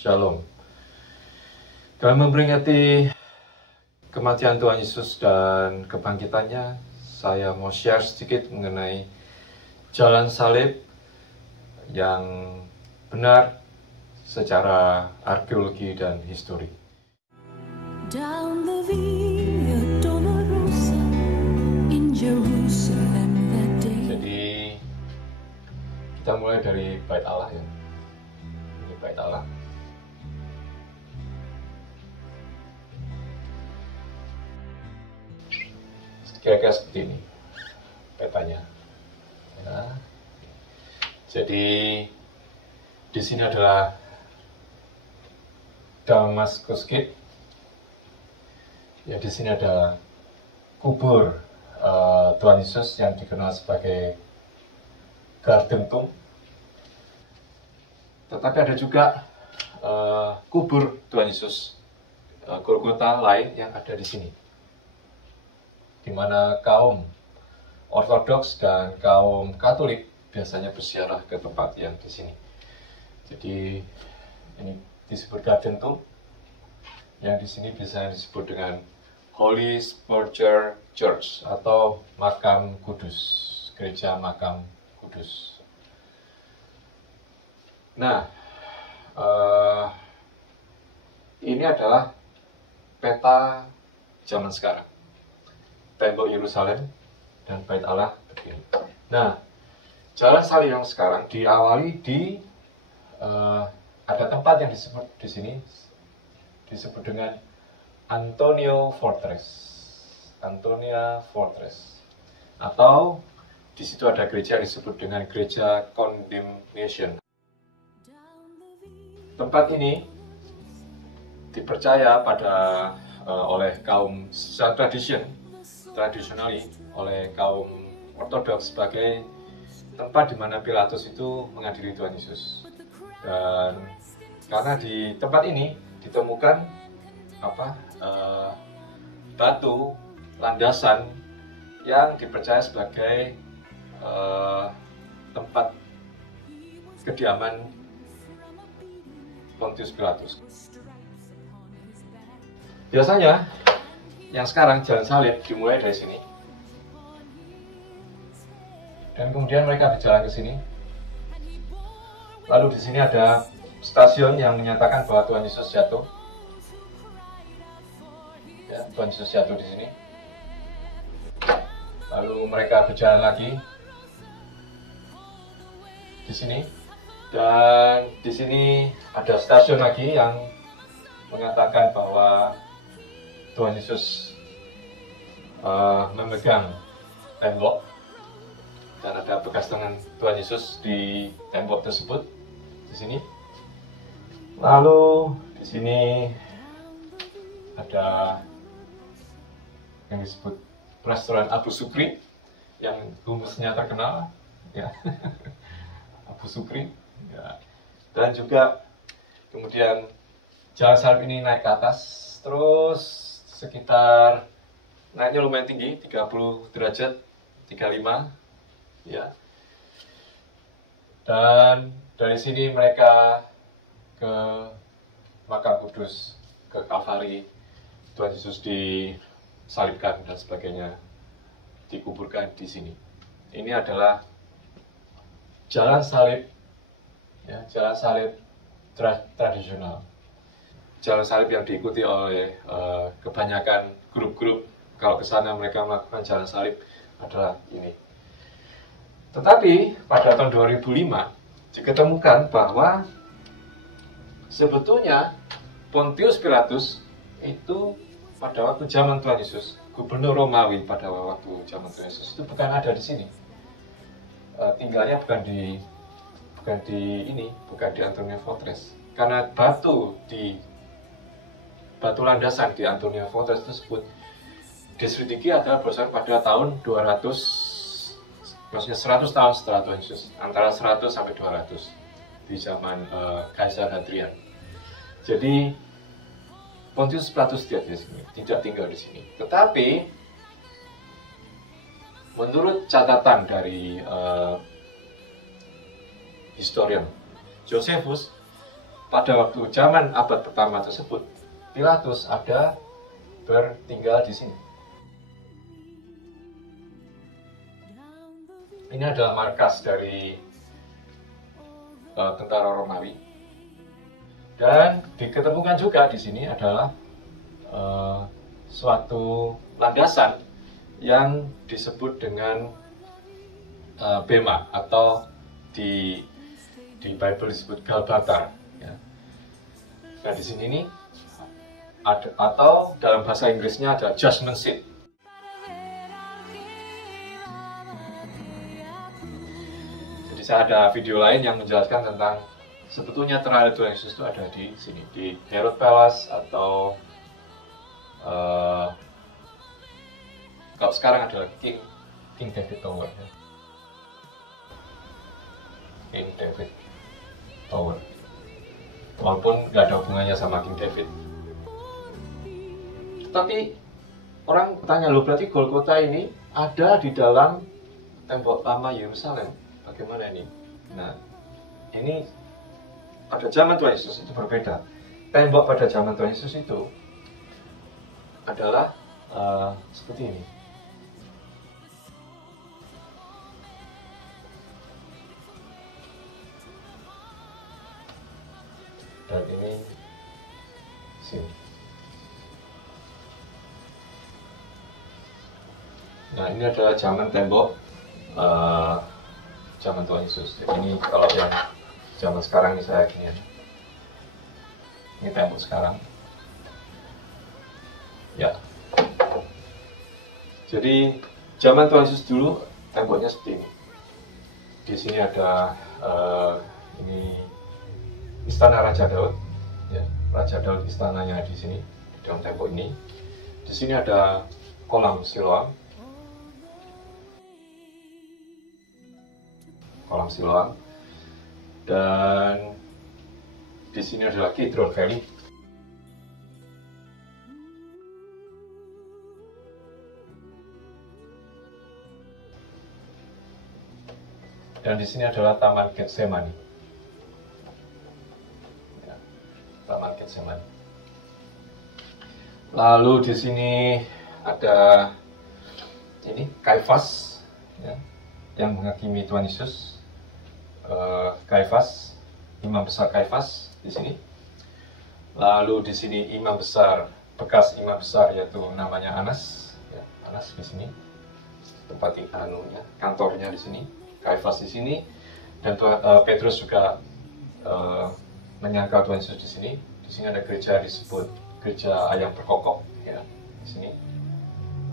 Shalom. Dalam memperingati kematian Tuhan Yesus dan kebangkitannya, saya mau share sedikit mengenai jalan salib yang benar secara arkeologi dan histori. Down the Via Dolorosa in Jerusalem that day. Jadi kita mulai dari Bait Allah ya. Ini Bait Allah. Kira-kira seperti ini petanya. Ya. Jadi di sini adalah Damascus Gate. Ya, di sini ada kubur Tuhan Yesus yang dikenal sebagai Garden Tomb. Tetapi ada juga kubur Tuhan Yesus Golgota lain yang ada di sini, di mana kaum Ortodoks dan kaum Katolik biasanya berziarah ke tempat yang di sini. Jadi ini disebut Garden Tomb, yang di sini biasanya disebut dengan Holy Sepulchre Church atau Makam Kudus, Gereja Makam Kudus. Nah, ini adalah peta zaman sekarang. Tembok Yerusalem dan Bait Allah begini. Nah, jalan salib yang sekarang diawali di ada tempat yang disebut di sini disebut dengan Antonia Fortress, atau di situ ada gereja yang disebut dengan Gereja Condemnation. Tempat ini dipercaya oleh kaum tradisionali oleh kaum Ortodoks sebagai tempat di mana Pilatus itu mengadili Tuhan Yesus. Dan karena di tempat ini ditemukan batu landasan yang dipercaya sebagai tempat kediaman Pontius Pilatus. Biasanya yang sekarang jalan salib dimulai dari sini, dan kemudian mereka berjalan ke sini. Lalu di sini ada stasiun yang menyatakan bahwa Tuhan Yesus jatuh. Ya, Tuhan Yesus jatuh di sini. Lalu mereka berjalan lagi di sini, dan di sini ada stasiun lagi yang mengatakan bahwa Tuhan Yesus memegang tembok dan ada bekas tangan Tuhan Yesus di tembok tersebut di sini. Lalu di sini ada yang disebut restoran Abu Sukri yang humusnya terkenal ya. Abu Sukri ya. Dan juga kemudian jalan salib ini naik ke atas, terus sekitar naiknya lumayan tinggi, 30 derajat, 35 ya. Dan dari sini mereka ke Makam Kudus, ke Kalvari, Tuhan Yesus disalibkan dan sebagainya, dikuburkan di sini. Ini adalah jalan salib, ya, jalan salib tradisional. Jalan salib yang diikuti oleh kebanyakan grup-grup. Kalau ke sana mereka melakukan jalan salib adalah ini. Tetapi pada tahun 2005 diketemukan bahwa sebetulnya Pontius Pilatus itu pada waktu zaman Tuhan Yesus, gubernur Romawi pada waktu zaman Tuhan Yesus itu bukan ada di sini. Tinggalnya bukan di Antonia Fortress, karena batu landasan di Antonia Fortress tersebut diselidiki adalah berdasarkan pada tahun 200, maksudnya 100 tahun setelah Tuhan Yesus, antara 100 sampai 200 di zaman Kaisar Hadrian. Jadi Pontius Pilatus tidak tinggal di sini. Tetapi menurut catatan dari historian Josephus, pada waktu zaman abad pertama tersebut, Pilatus ada bertinggal di sini. Ini adalah markas dari tentara Romawi, dan diketemukan juga di sini adalah suatu landasan yang disebut dengan Bema, atau di Bible disebut Galbata. Ya. Nah di sini nih ada, atau dalam bahasa Inggrisnya ada Judgment Seat. Jadi saya ada video lain yang menjelaskan tentang sebetulnya terhadap Tuhan Yesus itu ada di sini, di Herod Palace, atau kalau sekarang adalah King David Tower. Ya. King David Tower. Walaupun nggak ada hubungannya sama King David. Tapi orang tanya, loh berarti Golgota ini ada di dalam tembok lama Yerusalem. Bagaimana ini? Nah, ini pada zaman Tuhan Yesus itu berbeda. Tembok pada zaman Tuhan Yesus itu adalah seperti ini. Dan ini sini. Nah, ini adalah zaman tembok zaman Tuhan Yesus. Jadi ini kalau yang zaman sekarang ini saya gini ya. Ini tembok sekarang. Ya. Jadi zaman Tuhan Yesus dulu temboknya seperti ini. Di sini ada ini istana Raja Daud. Ya, Raja Daud istananya di sini, di dalam tembok ini. Di sini ada kolam Siloam. Kolam Siloam, dan di sini adalah Kidron Valley. Dan di sini adalah Taman Getsemani. Ya, Taman Getsemani. Lalu di sini ada ini Kaifas, ya, yang menghakimi Tuhan Yesus. Kaifas, imam besar Kaifas di sini. Lalu di sini imam besar, bekas imam besar, yaitu namanya Anas. Ya, Anas di sini, tempat kantornya di sini. Kaifas di sini, dan Petrus juga menyangkal Tuhan Yesus di sini. Di sini ada gereja disebut gereja ayam berkokok. Ya, di sini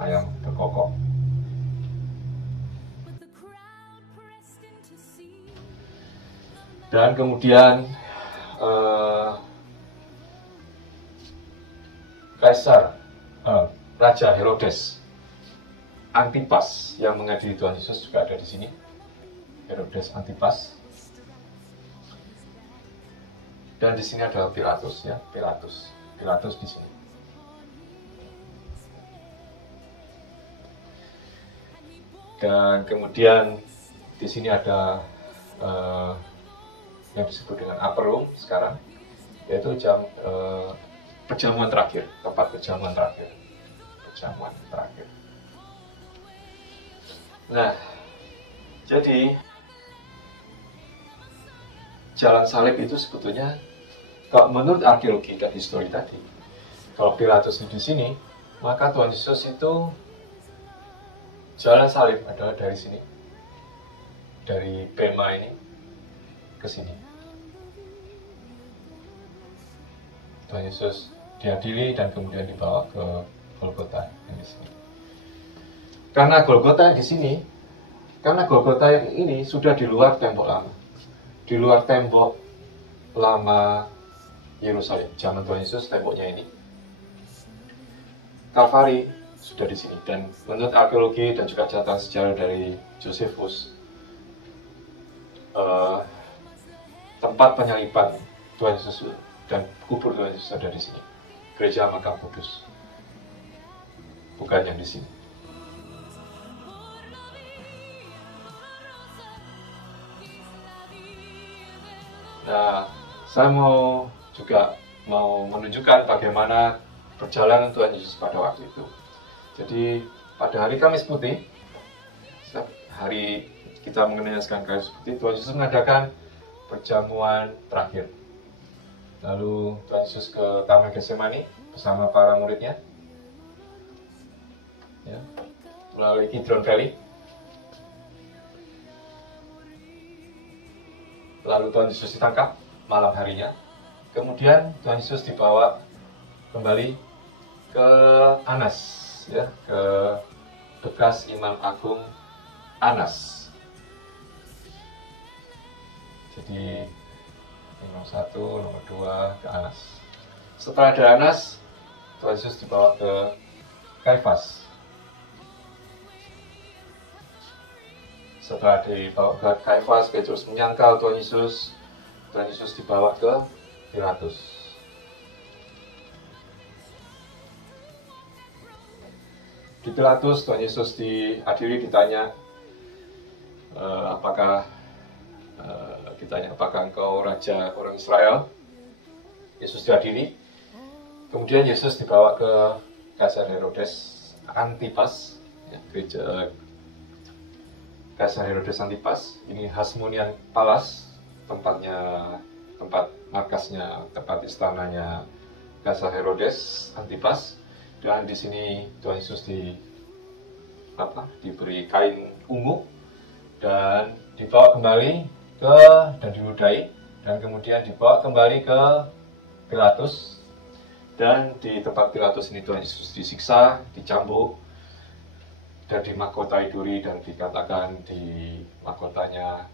ayam berkokok. Dan kemudian Raja Herodes Antipas yang mengadili Tuhan Yesus juga ada di sini. Herodes Antipas. Dan di sini ada Pilatus, ya, Pilatus di sini. Dan kemudian di sini ada yang disebut dengan upper room sekarang, yaitu perjamuan terakhir, tempat perjamuan terakhir. Nah, jadi jalan salib itu sebetulnya, kalau menurut arkeologi dan histori tadi, kalau Pilatus di sini, maka Tuhan Yesus itu jalan salib adalah dari sini, dari Bema ini ke sini. Tuhan Yesus diadili dan kemudian dibawa ke Golgota yang di sini. Karena Golgota yang di sini, karena Golgota yang ini sudah di luar tembok lama, di luar tembok lama Yerusalem. Zaman Tuhan Yesus temboknya ini. Kalvari sudah di sini, dan menurut arkeologi dan juga catatan sejarah dari Josephus, tempat penyaliban Tuhan Yesus dan kubur Tuhan Yesus ada di sini. Gereja Makam Kudus, bukan yang di sini. Nah, saya juga mau menunjukkan bagaimana perjalanan Tuhan Yesus pada waktu itu. Jadi pada hari Kamis Putih, hari kita mengenaskan Kamis Putih, Tuhan Yesus mengadakan perjamuan terakhir. Lalu Tuhan Yesus ke Taman Getsemani bersama para muridnya, ya, melalui Kidron Valley. Lalu Tuhan Yesus ditangkap malam harinya. Kemudian Tuhan Yesus dibawa kembali ke Anas, ya, ke bekas Imam Agung Anas. Jadi nomor 1, nomor 2 ke Anas. Setelah ada Anas, Tuhan Yesus dibawa ke Kaifas. Setelah dibawa ke Kaifas, Petrus menyangkal Tuhan Yesus. Tuhan Yesus dibawa ke Pilatus. Di Pilatus, Tuhan Yesus diadili, ditanya, apakah engkau raja orang Israel? Yesus diadili. Kemudian Yesus dibawa ke Kaisar Herodes Antipas, ya, gereja Kaisar Herodes Antipas. Ini Hasmonean Palace, tempat markasnya, tempat istananya Kaisar Herodes Antipas. Dan di sini Tuhan Yesus diberi kain ungu dan dibawa kembali dan diludahi, dan kemudian dibawa kembali ke Pilatus. Dan di tempat Pilatus ini Tuhan Yesus disiksa, dicambuk, dan dimahkotai duri, dan dikatakan di mahkotanya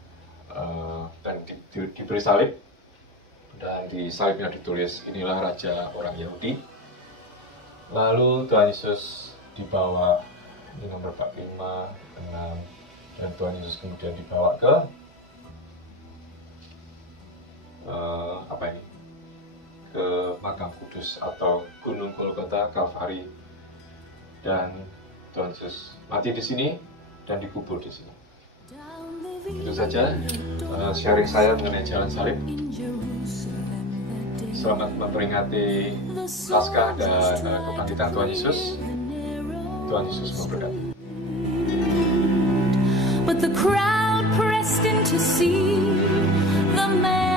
dan diberi salib, dan di salibnya ditulis, inilah raja orang Yahudi. Lalu Tuhan Yesus dibawa, ini nomor 45, 6, dan Tuhan Yesus kemudian dibawa ke ke makam kudus atau Gunung Golgota, Kalvari, dan Tuhan Yesus mati di sini dan dikubur di sini. Itu saja sharing saya mengenai jalan salib. Selamat memperingati Paskah dan kebangkitan Tuhan Yesus. Tuhan Yesus memberkati. But the crowd pressed in to see the man